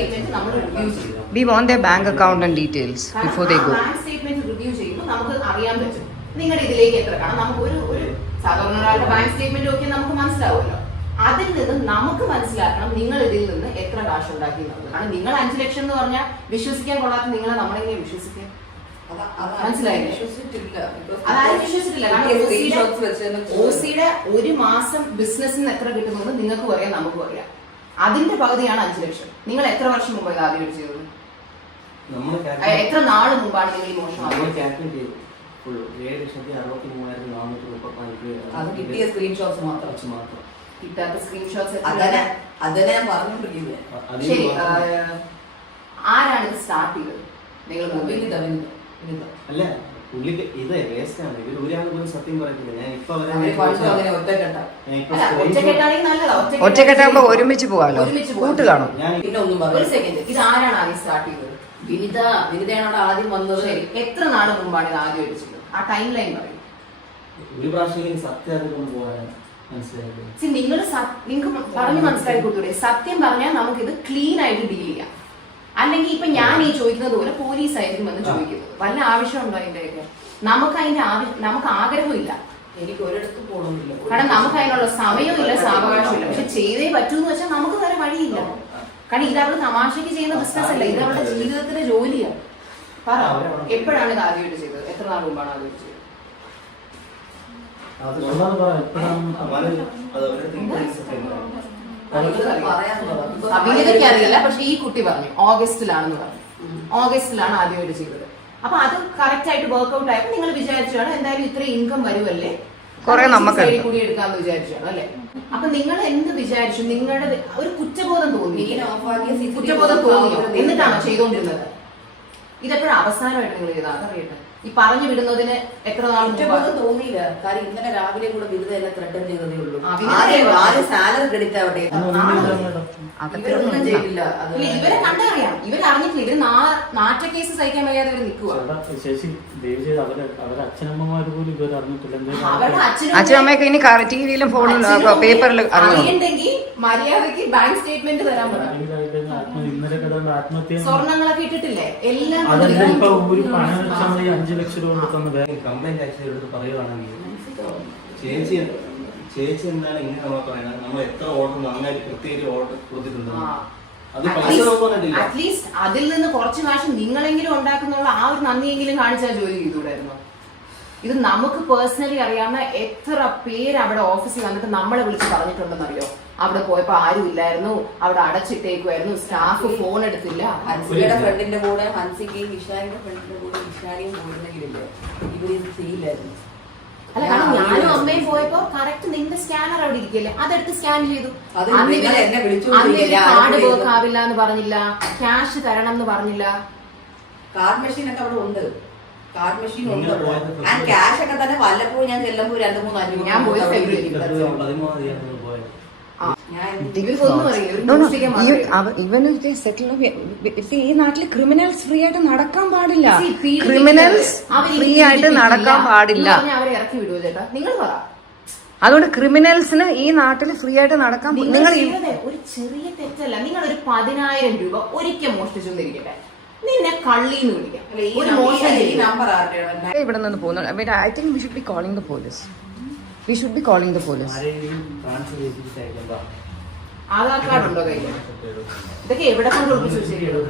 Statement നമ്മൾ review We want their bank account and details before they go. Bank statement review ചെയ്യുമ്പോൾ നമുക്ക് അറിയാൻ പറ്റും. നിങ്ങളുടെ ഇതിലേക്ക് എത്ര കാരണം നമുക്ക് ഒരു ഒരു സാധാരണ ഒരാളുടെ ബാങ്ക് സ്റ്റേറ്റ്മെന്റ് ഒക്കെ നമുക്ക് മനസ്സിലാവുമല്ലോ. അതിൽ നിന്ന് നമുക്ക് മനസ്സിലാക്കണം നിങ്ങൾ ഇതിൽ നിന്ന് എത്ര കാശ് ഉണ്ടാക്കി എന്നുള്ളത്. കാരണം നിങ്ങൾ അഞ്ചു ലക്ഷം എന്ന് പറഞ്ഞാൽ വിശ്വസിക്കാൻ കൊള്ളാത്ത നിങ്ങളെ നമ്മളെങ്ങനെ വിശ്വസിക്കും? മനസ്സിലായില്ലേ? അതാരും വിശ്വസിച്ചിട്ടില്ല. കാരണം ഓസിയുടെ ഒരു മാസം ബിസിനസ് എത്ര കിട്ടുന്നത് നിങ്ങൾക്കും അറിയാം നമുക്കും അറിയാം. അതിന്റെ പകുതിയാണ് അഞ്ചു ലക്ഷം. നിങ്ങൾ എത്ര വർഷം മുമ്പ് ഇത് ആദ്യം ചെയ്തത്? നമ്മൾ എത്ര നാൾ മുമ്പാണ് നിങ്ങൾ ഈ മോഷണം അത് കിട്ടിയ സ്ക്രീൻഷോട്ട്സ് മാത്രം. കിട്ടാത്ത സ്ക്രീൻഷോട്ട്സ് അതന്നെ ഞാൻ ശരി ആരാണ് ഇത് സ്റ്റാർട്ട് ചെയ്തത്? നിങ്ങൾ വിനിത വിനിത വിനിത. അല്ല പുള്ളിക്ക് ഇത് വേസ്റ്റാണ് ഇവർ ഒരാൾ പോലും സത്യം പറയത്തില്ല. ഞാൻ ഇപ്പൊ ഒറ്റക്കെട്ടാകുമ്പോ ഒരുമിച്ച് പോകാലോ. കൂട്ട് കാണും. ഞാൻ പിന്നെ ഒന്നും ഒരു സെക്കൻഡ് ഇത് ആരാണ് ആദ്യം സ്റ്റാർട്ട് ചെയ്തത്? വിനിത വിനിതയാണ് അവിടെ ആദ്യം വന്നത്. എത്ര നാൾ മുമ്പാണ് ഇത് ആദ്യം അടിച്ചത്? ആ ടൈം ലൈൻ പറയും. ഒരു പ്രാവശ്യം സത്യം പോകാൻ മനസ്സിലായത്. നിങ്ങൾ നിങ്ങൾക്ക് പറഞ്ഞു മനസ്സിലാക്കി കൊടുത്തൂടെ സത്യം പറഞ്ഞാൽ നമുക്കിത് ക്ലീൻ ആയിട്ട് ഡീൽ ചെയ്യാം. അല്ലെങ്കിൽ ഇപ്പൊ ഞാൻ ഈ ചോദിക്കുന്നത് പോലെ പോലീസ് ആയിരിക്കും എന്ന് ചോദിക്കുന്നത്. വല്ല ആവശ്യമുണ്ടോ അതിന്റെയൊക്കെ? നമുക്ക് അതിന്റെ ആവശ്യം നമുക്ക് ആഗ്രഹമില്ല. എനിക്ക് ഒരിടത്ത് പോകണമില്ല കാരണം നമുക്ക് അതിനുള്ള സമയവും ഇല്ല സാവകാശവും ഇല്ല. പക്ഷെ ചെയ്തേ പറ്റൂ എന്ന് വെച്ചാൽ നമുക്ക് വേറെ വഴിയില്ല. കാരണം ഇത് അവൾ തമാശക്ക് ചെയ്യുന്ന ബിസിനസ് അല്ല. ഇത് അവളുടെ ജീവിതത്തിന്റെ ജോലിയാണ് പറ എപ്പോഴാണ് ഇത് ആദ്യമായിട്ട് ചെയ്തത്? എത്ര നാൾ മുമ്പാണ് ആദ്യമായിട്ട് ചെയ്തത്? അത് ഒന്നാമത് അഭിനേതയ്ക്ക് അറിയില്ല പക്ഷെ ഈ കുട്ടി പറഞ്ഞു ഓഗസ്റ്റിലാണെന്ന് പറഞ്ഞു. ഓഗസ്റ്റിലാണ് ആദ്യമായിട്ട് ചെയ്തത്. അപ്പൊ അത് കറക്റ്റ് ആയിട്ട് വർക്ക്ഔട്ട് ആയപ്പോ നിങ്ങൾ വിചാരിച്ചാണ് എന്തായാലും ഇത്രയും ഇൻകം വരുമല്ലേ കുറെ നമുക്ക് കൂടി എടുക്കാന്ന് വിചാരിച്ചാണ് അല്ലെ? അപ്പൊ നിങ്ങൾ എന്ത് വിചാരിച്ചു? നിങ്ങളുടെ ഒരു കുറ്റബോധം തോന്നി. കുറ്റബോധം തോന്നിയോ? എന്നിട്ടാണ് എന്നിട്ടാണോ ചെയ്തുകൊണ്ടിരുന്നത് ഇതെപ്പോഴും അവസാനമായിട്ട് നിങ്ങൾ ചെയ്താൽ അതറിയട്ടെ. ഈ പറഞ്ഞു വിടുന്നതിന് എത്ര നാൾ കുറ്റബോധം തോന്നിയില്ല. കാര്യം ഇന്നലെ രാവിലെ കൂടെ വിരുദ്ധ എന്നെ ത്രട്ടൻ ചെയ്തതേ ഉള്ളൂ. ആദ്യം സാലറി ക്രെഡിറ്റ് ആവട്ടെ? ഇവരൊന്നും ചെയ്തില്ല. ഇവരെ കണ്ടറിയാം. ഇവർ അറിഞ്ഞിട്ടില്ല. ഇവർ നാറ്റ കേസ് സഹിക്കാൻ വയ്യാതെ ഇവർ നിൽക്കുക അച്ഛനമ്മയൊക്കെ ഇനി ടിവിയിലും ഫോണിലും അറിഞ്ഞു അറിയണ്ടെങ്കിൽ മര്യാദയ്ക്ക് ബാങ്ക് സ്റ്റേറ്റ്മെന്റ് തരാൻ ആത്മ ഇന്നലെ കിടന്ന് ആത്മഹത്യ സ്വർണങ്ങളൊക്കെ ഇട്ടിട്ടില്ലേ? എല്ലാം അതല്ല ഇപ്പൊ ഒരു. പണം വെച്ചാൽ മതി അഞ്ചു ലക്ഷം രൂപ കൊടുത്തെന്ന് വേറെ കംപ്ലൈന്റ് ആക്ച്വലി എടുത്ത് പറയുവാണെങ്കിൽ ചേച്ചി ചേച്ചി എന്താണ് ഇങ്ങനെ നമ്മൾ പറയുന്നത്? നമ്മൾ എത്ര ഓർഡർ നന്നായിട്ട് പ്രത്യേകിച്ച് ഓർഡർ കൊടുത്തിട്ടുണ്ട്. ആ. അത് പൈസ നോക്കുന്നില്ല അറ്റ്ലീസ്റ്റ് അതിൽ നിന്ന് കുറച്ച് കാശ് നിങ്ങളെങ്കിലും ഉണ്ടാക്കുന്നുള്ള ആ ഒരു നന്ദിയെങ്കിലും കാണിച്ചാൽ ജോലി ചെയ്തുകൂടായിരുന്നു? ഇത് നമുക്ക് പേഴ്സണലി അറിയാവുന്ന എത്ര പേര് അവിടെ ഓഫീസിൽ വന്നിട്ട് നമ്മളെ വിളിച്ച് പറഞ്ഞിട്ടുണ്ടെന്നറിയോ? അവിടെ പോയപ്പോ ആരും ഇല്ലായിരുന്നു. അവിടെ അടച്ചിട്ടേക്കുമായിരുന്നു സ്റ്റാഫ് ഫോൺ എടുത്തില്ല. ഹൻസിയുടെ ഫ്രണ്ടിന്റെ കൂടെ ഹൻസിക്ക് വിഷാലിന്റെ ഫ്രണ്ടിന്റെ കൂടെ ഇഷാനിയും പോയിരുന്നെങ്കിലില്ലേ ഇത് ചെയ്യില്ലായിരുന്നു. അല്ല കാരണം ഞാനും അമ്മയും പോയപ്പോ കറക്റ്റ് നിന്റെ സ്കാനർ അവിടെ ഇരിക്കല്ലേ അതെടുത്ത് സ്കാൻ ചെയ്തു. ഇവർ കാർഡ് വർക്ക് ആവില്ല എന്ന് പറഞ്ഞില്ല. ക്യാഷ് തരണം എന്ന് പറഞ്ഞില്ല. കാർഡ് മെഷീൻ ഒക്കെ അവിടെ ഉണ്ട്. കാർഡ് മെഷീൻ ഉണ്ട്. ഞാൻ ക്യാഷ് ഒക്കെ തന്നെ വല്ലപ്പോഴും ഞാൻ ചെല്ലുമ്പോൾ രണ്ട് മൂന്ന് അഞ്ഞൂറ് ഞാൻ പോയത്. ഇവന് സെറ്റിൽ ഈ നാട്ടിൽ ക്രിമിനൽസ് ഫ്രീ ആയിട്ട് നടക്കാൻ പാടില്ല. ക്രിമിനൽസ് ഫ്രീ ആയിട്ട് നടക്കാൻ പാടില്ല. അവരെ ഇറക്കി വിടുവോ ചേട്ടാ? നിങ്ങൾ പറ. അതുകൊണ്ട് ക്രിമിനൽസിന് ഈ നാട്ടിൽ ഫ്രീ ആയിട്ട് നടക്കാൻ നിങ്ങൾ ഒരു ചെറിയ തെറ്റല്ല. നിങ്ങൾ ഒരു പതിനായിരം രൂപ ഒരിക്കൽ മോഷ്ടിച്ചെന്നിരിക്കട്ടെ നിന്നെ കള്ളിന്ന് വിളിക്കാം. അല്ല, ഒരു നം- മോഷണം ഈ ചെയ്യില്ല. നമ്പർ ആരുടെയാണ് ഇവിടെ നിന്ന് പോകുന്നു. I think we should be calling the police we should be calling the police ആരെയും ട്രാൻസ്ഫർ ചെയ്തിട്ട് അയക്കണ്ട ആധാർ കാർഡ് ഉണ്ടോ കയ്യിൽ ഇതൊക്കെ എവിടെ കൊണ്ട് ഒളിപ്പിച്ചു വെച്ചിരിക്കുന്നത്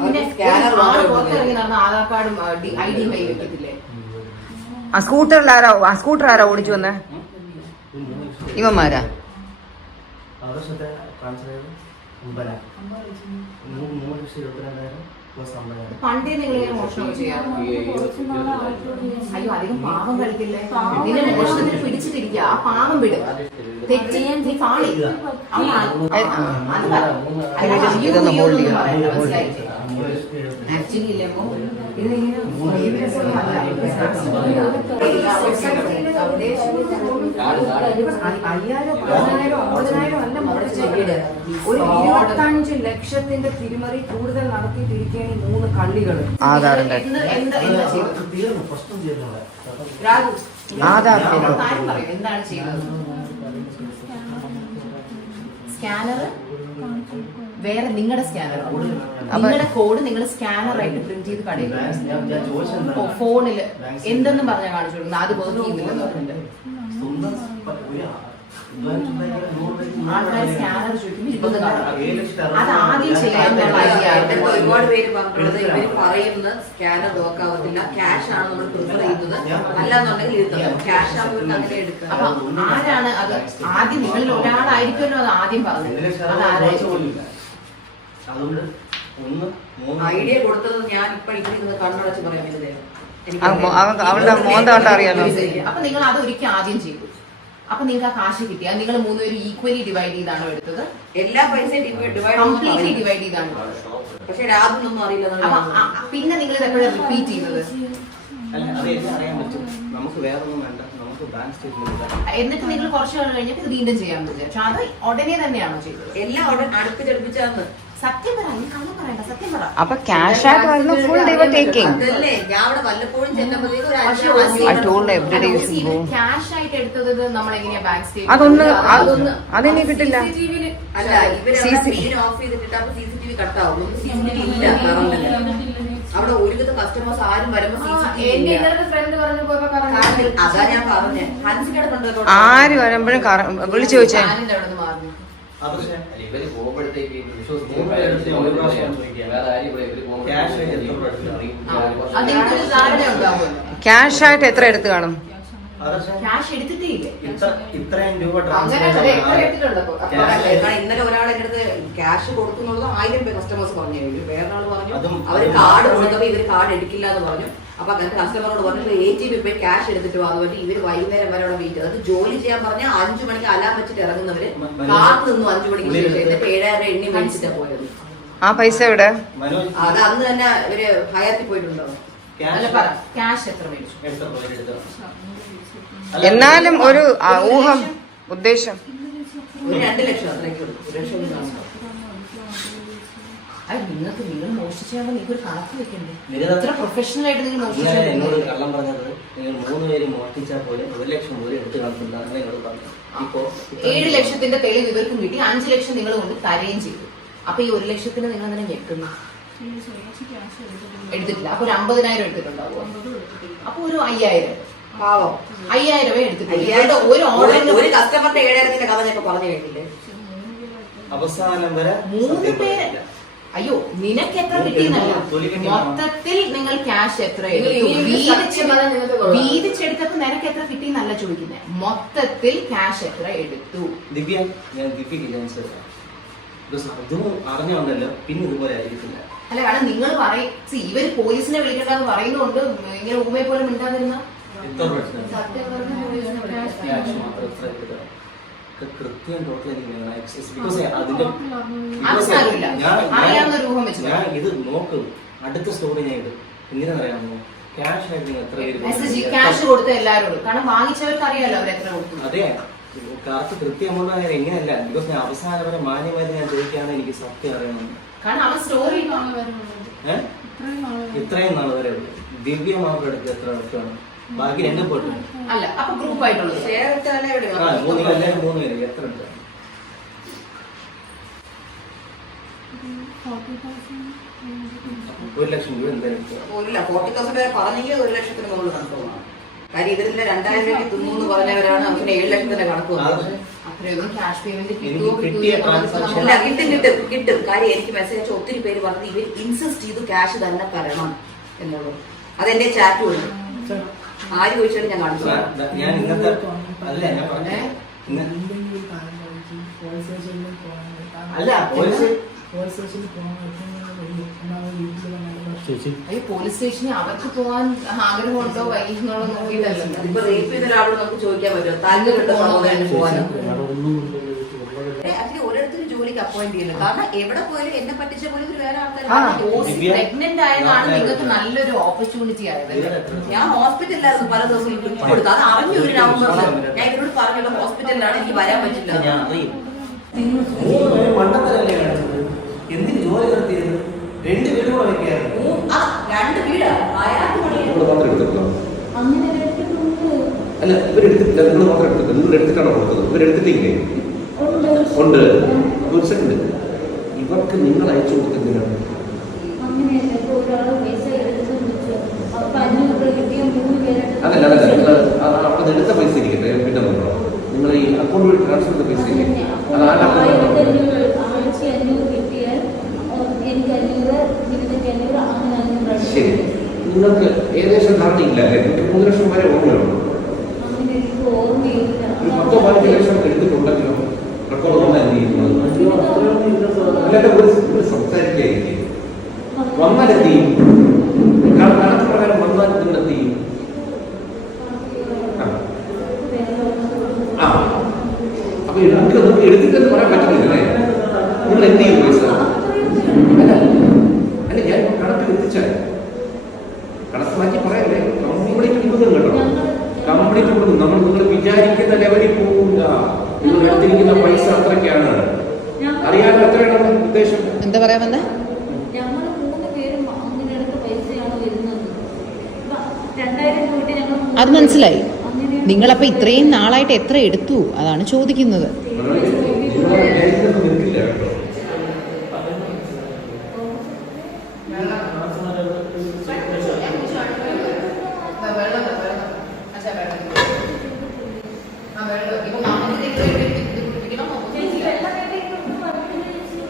പിന്നെ സ്കാനർ ഒരു ആൾ മാത്രമേ പുറത്തിറങ്ങി നടന്ന ആധാർ കാർഡും ഐ ഡിയും കൈ വെക്കത്തില്ലേ? ആ സ്കൂട്ടറിൽ ആരാ ആ സ്കൂട്ടർ ആരാ ഓടിച്ചു വന്നേ? ഇവന്മാരാ? ട്രാൻസ്ഫർ ചെയ്ത് പണ്ടേ നിങ്ങൾ മോഷണം അയ്യോ അധികം പാവം കളിക്കില്ലേ? നിന്നെ മോഷണത്തിന് പിടിച്ചിട്ടിരിക്കുക. ആ പാവം വിട്. നീ ആക്ച്വലി അയ്യായിരം പതിനായിരം അമ്പതിനായിരം അല്ല ഒരു ഇരുപത്തഞ്ച് ലക്ഷത്തിന്റെ തിരിമറി കൂടുതൽ നടത്തിയിട്ടിരിക്കുകയാണ് ഈ മൂന്ന് കള്ളികൾ. എന്ത് എന്ത് എന്താ ചെയ്തത് ആധാർ ഞാൻ കാര്യം പറയൂ. എന്താണ് ചെയ്തത്? സ്കാനർ വേറെ നിങ്ങളുടെ സ്കാനർ അപ്പൊ- നിങ്ങളുടെ കോഡ് നിങ്ങൾ സ്കാനർ ആയിട്ട് പ്രിന്റ് ചെയ്ത് കടയിൽ ഞാൻ ഓ, ഫോണിൽ എന്തെന്ന് പറഞ്ഞാൽ കാണിച്ചു കൊടുക്കുന്നത് അത് വർക്ക് ചെയ്യുന്നില്ലെന്ന് ആൾക്കാർ സ്കാനർ ചോദിക്കുമ്പോൾ ഇരുപത് കാണും. അത് ആദ്യം ചെയ്യാനുള്ള എന്റെ ആയിരുന്നു. ഒരുപാട് പേര് പറഞ്ഞിട്ടുള്ളത് ഇവർ പറയുന്ന സ്കാനർ നോക്കാവത്തില്ല ക്യാഷ് ആണ് നമ്മൾ പ്രിഫർ ചെയ്യുന്നത്. അല്ലാന്നുണ്ടെങ്കിൽ ഇരുത്തണം. ക്യാഷ് ആകുമ്പോൾ അങ്ങനെ എടുക്കാം. അപ്പൊ ആരാണ് അത്? ആദ്യം നിങ്ങളിൽ ഒരാളായിരിക്കുമല്ലോ അത് ആദ്യം പറഞ്ഞത്. ഐഡിയ കൊടുത്തത് ഞാൻ ഇപ്പൊ ഇരിക്കുന്നത് കണ്ണടച്ച് പറയാൻ പറ്റുന്നത് ആ അവൻ- അവളുടെ മോന്ത കണ്ടാ അറിയാലോ. അപ്പൊ നിങ്ങൾ അത് ഒരിക്കൽ ആദ്യം ചെയ്തു അപ്പൊ നിങ്ങൾക്ക് ആ കാശ് കിട്ടിയാൽ നിങ്ങൾ മൂന്നുപേരും ഈക്വലി ഡിവൈഡ് ചെയ്താണോ എടുത്തത്? എല്ലാ പൈസയും ഡിവൈഡ് കംപ്ലീറ്റ്ലി ഡിവൈഡ് ചെയ്താണോ. പക്ഷെ രാത്രിയൊന്നും അറിയില്ല അപ്പൊ പിന്നെ നിങ്ങൾ ഇതെപ്പോഴും റിപ്പീറ്റ് ചെയ്തത് പറ്റും. നമുക്ക് വേറെ ഒന്നും വേണ്ട. നമുക്ക് ബാങ്ക് സ്റ്റേറ്റ്മെന്റ് എന്നിട്ട് നിങ്ങൾ കുറച്ച് നാൾ കഴിഞ്ഞിട്ട് ഇത് വീണ്ടും ചെയ്യാമെന്ന് വിചാരിച്ചു അത് ഉടനെ തന്നെയാണോ ചെയ്തത്? എല്ലാം അടുപ്പിച്ചടുപ്പിച്ചാന്ന് അപ്പൊ ക്യാഷ് ആയിട്ട് വരുന്ന ഫുൾ ഡേ ടേക്കിംഗ്. ക്യാഷ് ആയിട്ട് എടുത്തത് നമ്മൾ എങ്ങനെയാ ബാങ്ക് അതൊന്ന് അതെന്നെ കിട്ടില്ല. അല്ല ഇവർ CC. ഓഫ് ചെയ്തിട്ട് അപ്പൊ സിസിടിവി ഇല്ല അവിടെ ഒരുവിധ കസ്റ്റമേഴ്സ് ആരും വരുമ്പോ അതാ ഞാൻ പറഞ്ഞേ. ആര് വരുമ്പോഴും വിളിച്ചു ചോദിച്ചേ. ഇവർ പോകുമ്പോഴത്തേക്ക് ക്യാഷ് ആയിട്ട് എത്ര എടുത്ത് കാണും? ഇത്രയും രൂപ ഇന്നലെ ഒരാളെ എന്റെ അടുത്ത് ക്യാഷ് കൊടുക്കുന്നുള്ളത് ആയിരം പേര് കസ്റ്റമേഴ്സ് പറഞ്ഞു വേറൊരാൾ വേറെ ആൾ പറഞ്ഞു അതും- അവർ കാർഡ് കൊടുത്തപ്പോ ഇവർ കാർഡ് എടുക്കില്ല എന്ന് പറഞ്ഞു. അപ്പൊ അങ്ങനെ കസ്റ്റമറോട് പറഞ്ഞു എ ടി ബി പോയി ക്യാഷ് എടുത്തിട്ട് വാ പറ്റി ഇവർ ഇവർ വൈകുന്നേരം വരെ അവിടെ വെയിറ്റ് അത് ജോലി ചെയ്യാൻ പറഞ്ഞാൽ അഞ്ചു മണിക്ക് അലാം വെച്ചിട്ട് ഇറങ്ങുന്നവര് കാത്തു നിന്നു അഞ്ചു മണിക്ക് ശേഷം എന്നിട്ട് ഏഴായിരം എണ്ണി മേടിച്ചിട്ടാ പോയത്. ആ പൈസ എവിടെ? മനോജ് അത് അന്ന് തന്നെ ഇവർ ഹയത്തിൽ പോയിട്ടുണ്ടോ? എന്നാലും ഒരു ഊഹം ഉദ്ദേശം. ഒരു രണ്ട് ലക്ഷം അത്രയ്ക്കുള്ളൂ ഒരു ലക്ഷം. അത് നിങ്ങൾക്ക് നിങ്ങൾ മോഷ്ടിച്ചാൽ നിങ്ങൾക്ക് ഒരു കണക്ക് വെക്കണ്ടേ? പ്രൊഫഷണൽ ആയിട്ട് നിങ്ങൾ എന്നോട് കള്ളം പറഞ്ഞത് നിങ്ങൾ മൂന്ന് പേര് മോഷ്ടിച്ചാൽ പോലെ ഒരു ലക്ഷം പോലെ എടുത്ത് കളഞ്ഞില്ല എന്ന് എന്നോട് പറഞ്ഞു ഇപ്പോ ഏഴ് ലക്ഷത്തിന്റെ തെളിവ് ഇവർക്കും കിട്ടി. അഞ്ച് ലക്ഷം നിങ്ങൾ കൊണ്ട് തരുകയും ചെയ്തു. അപ്പൊ ഈ ഒരു ലക്ഷത്തിന് നിങ്ങൾ അങ്ങനെ ഞെട്ടുന്നു. എടുത്തിട്ടില്ല. അപ്പൊ ഒരു അമ്പതിനായിരം എടുത്തിട്ടുണ്ടാവും അപ്പൊ ഒരു അയ്യായിരം. പാവം. അയ്യായിരം ഇവരുടെ ഒരു ഒരു- ഓർഡറിന് ഒരു കസ്റ്റമറിന്റെ ഏഴായിരത്തിന്റെ കഥ ഞാൻ പറഞ്ഞു കേട്ടില്ലേ? അവസാനം വരെ മൂന്ന് പേര്. അയ്യോ നിനക്ക് എത്ര കിട്ടിയെന്നല്ല. മൊത്തത്തിൽ നിങ്ങൾ ക്യാഷ് എത്ര വീതിച്ചെടുത്തപ്പോ നിനക്ക് എത്ര കിട്ടിയെന്നല്ല ചോദിക്കുന്നത് മൊത്തത്തിൽ ക്യാഷ് എത്ര എടുത്തു? ദിവ്യ ഞാൻ ദിവ്യക്ക് പിന്നെ ഇതുപോലെ ആയിരിക്കില്ല. അല്ല കാരണം നിങ്ങൾ പറയും ഇവർ പോലീസിനെ വിളിക്കണ്ടെന്ന് പറയുന്നുണ്ട്. ഇങ്ങനെ ഉമ്മയെ പോലും മിണ്ടാതിരുന്ന? സത്യം കൃത്യം ടോട്ടൽ എനിക്ക് എക്സസ് ബിക്കോസ് അതിന്റെ ഞാൻ ഇത് നോക്കും. അടുത്ത സ്റ്റോറി ഞാൻ ഇടും. എന്തിനാണെന്നറിയാമോ ക്യാഷ് ആയിട്ട് നിങ്ങൾ എത്ര പേര് മെസ്സേജ് ക്യാഷ് കൊടുത്ത എല്ലാവരോടും. കാരണം വാങ്ങിച്ചവർക്ക് അറിയാലോ അവർ എത്ര കൊടുത്തു. അതെ. കറക്റ്റ് കൃത്യമുള്ള കാര്യം എങ്ങനെയല്ല. ബിക്കോസ് ഞാൻ അവസാനം വരെ മാന്യമായിട്ട് ഞാൻ ചോദിക്കാന്ന് എനിക്ക് സത്യം അറിയണം കാരണം അവൻ സ്റ്റോറി ഇത്രയും നാൾ വരെ. ദിവ്യ എടുക്കുക എത്ര എടുക്കുകയാണ്? ബാക്കി രണ്ടും പോട്ടെ. അല്ല അപ്പൊ ഗ്രൂപ്പ് ആയിട്ടുള്ളത്. ആ മൂന്ന് എല്ലാവരും മൂന്ന് പേര് എത്ര ഉണ്ട്? ഒരു ലക്ഷം രൂപ എന്തായാലും എടുക്കുക ഇല്ല ഫോർട്ടി തൗസൻഡ് വരെ പറഞ്ഞെങ്കിൽ ഒരു ലക്ഷത്തിന് മുകളിൽ കണക്ക് പോകണം കാര്യം ഇതിൽ രണ്ടായിരം രൂപയ്ക്ക് തിന്നു പറഞ്ഞവരാണ് അവന് ഏഴ് ലക്ഷത്തിന്റെ കണക്ക് ആ, വന്നത് അത്രയൊന്നും ക്യാഷ് പേയ്മെന്റ് എനിക്ക് കിട്ടിയ transaction- അല്ല കിട്ടും കിട്ടും കിട്ടും. കാര്യം എനിക്ക് മെസ്സേജ് അയച്ച ഒത്തിരി പേര് പറഞ്ഞത് ഇവർ ഇൻസിസ്റ്റ് ചെയ്തു ക്യാഷ് തന്നെ തരണം എന്നുള്ളത് അതെന്റെ ചാറ്റ് ഉണ്ട് ആര് ചോദിച്ചാലും ഞാൻ കാണിച്ചു. ഞാൻ- ഇന്നത്തെ അല്ല ഞാൻ പറഞ്ഞേ അല്ല പോലീസ് പോലീസ് സ്റ്റേഷനിൽ അവർക്ക് പോകാൻ ആഗ്രഹമുണ്ടോ വൈകുന്നുണ്ടോ നോക്കിയിട്ടല്ലോ. ഇപ്പൊ റേപ്പ് ചെയ്ത ഒരാളോട് നമുക്ക് ചോദിക്കാൻ പറ്റുമോ? താല്പര്യമുണ്ടോ പോകാനോ വേറെ ഒന്നും ഇല്ലല്ലോ ചേച്ചി ഉള്ളത് അതിന് ജോലിക്ക് അപ്പോയിന്റ് ചെയ്യുന്നത് കാരണം എവിടെ പോയാലും എന്നെ പറ്റിച്ച പോലെ ഒരു വേറെ ആൾക്കാർ പ്രഗ്നന്റ് ആയതാണ് നിങ്ങൾക്ക് നല്ലൊരു ഓപ്പർച്യൂണിറ്റി ആയത്. ഞാൻ ഹോസ്പിറ്റലിലായിരുന്നു പല ദിവസം കൊടുത്തു അത് അറിഞ്ഞു ഒരു നവംബറിൽ ഞാൻ ഇവരോട് പറഞ്ഞുള്ള ഹോസ്പിറ്റലിലാണ് എനിക്ക് വരാൻ പറ്റില്ല. എന്തിന് ജോലി നടത്തിയത് രണ്ട് വീട് കൂടെ രണ്ട് എടുത്തിട്ടുണ്ടോ? അല്ല ഇവരെടുത്തിട്ടില്ല. നിങ്ങൾ മാത്രം എടുത്തിട്ടില്ല നിങ്ങൾ എടുത്തിട്ടാണോ കൊടുത്തത്? ഇവരെടുത്തിട്ടില്ലേ? ഉണ്ട്. ഒരു സെക്കൻഡ് ഇവർക്ക് നിങ്ങൾ അയച്ചു കൊടുക്കുന്നതിനാണ് അതല്ല അതല്ല നിങ്ങൾ അവിടെ എടുത്ത പൈസ ഇരിക്കട്ടെ പിന്നെ നോക്കണം നിങ്ങൾ ഈ അക്കൗണ്ട് വഴി ട്രാൻസ്ഫർ ചെയ്ത പൈസ ഇല്ലേ? അത് ആരുടെ അഞ്ഞൂറ് ശരി. നിങ്ങൾക്ക് ഏകദേശം ധാരണയില്ല മൂന്ന് ലക്ഷം വരെ ഓർമ്മയുള്ളൂ അങ്ങനെ എനിക്ക് ഓർമ്മയില്ല ഒരു പത്തോ പതിനഞ്ച് ലക്ഷം എടുത്തിട്ടുണ്ടെങ്കിലോ റെക്കോർഡ് വന്നാൽ എന്ത് ചെയ്യുന്നത് അയ്യോ അത്രയൊന്നും ഇല്ല സാർ അല്ലാതെ ഒരു ഒരു സംസാരിക്കായിരിക്കും വന്നാൽ എന്ത് ചെയ്യും? ക- കണക്ക് പ്രകാരം വന്നാൽ നിങ്ങൾ ആ. അപ്പൊ നമുക്ക് നമുക്ക് എടുത്തിട്ടെന്ന് പറയാൻ പറ്റുന്നില്ലേ നിങ്ങൾ എന്ത് ചെയ്യും പൈസ അല്ല അല്ല ഞാൻ കണക്ക് എത്തിച്ചാൽ കണക്ക് പറയല്ലേ? കംപ്ലീറ്റ് കൊടുക്കും കേട്ടോ. കംപ്ലീറ്റ് കൊടുക്കും നമ്മൾ നിങ്ങൾ വിചാരിക്കുന്ന ലെവലിൽ പോകില്ല നിങ്ങൾ എടുത്തിരിക്കുന്ന പൈസ അത്രയ്ക്കാണ്. അറിയാൻ എത്രയാണ് ഉദ്ദേശം? എന്താ പറയാ വന്നേ ഞങ്ങൾ മൂന്ന് പേരും അങ്ങനെ എടുത്ത പൈസയാണ് വരുന്നത് ഇപ്പൊ രണ്ടായിരം രൂപ കിട്ടി ഞങ്ങൾ മൂന്ന് അത് മനസ്സിലായി. നിങ്ങളപ്പോൾ നിങ്ങളപ്പോ ഇത്രയും നാളായിട്ട് എത്ര എടുത്തു? അതാണ് ചോദിക്കുന്നത് നിങ്ങൾ വിചാരിക്കുന്നത് നിൽക്കില്ല കേട്ടോ വെള്ളം വെള്ളം അച്ഛാ വെള്ളം ആ വെള്ളം ഇപ്പൊ മാമിന്റെ ഇത് ഇത് കുടിപ്പിക്കണോ ചേച്ചി വെള്ളം കേട്ടിട്ട് ഒന്നും പറഞ്ഞില്ല ചേച്ചി.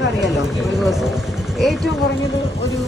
അറിയാലോ ഒരു ദിവസം. ഏറ്റവും കുറഞ്ഞത് ഒരു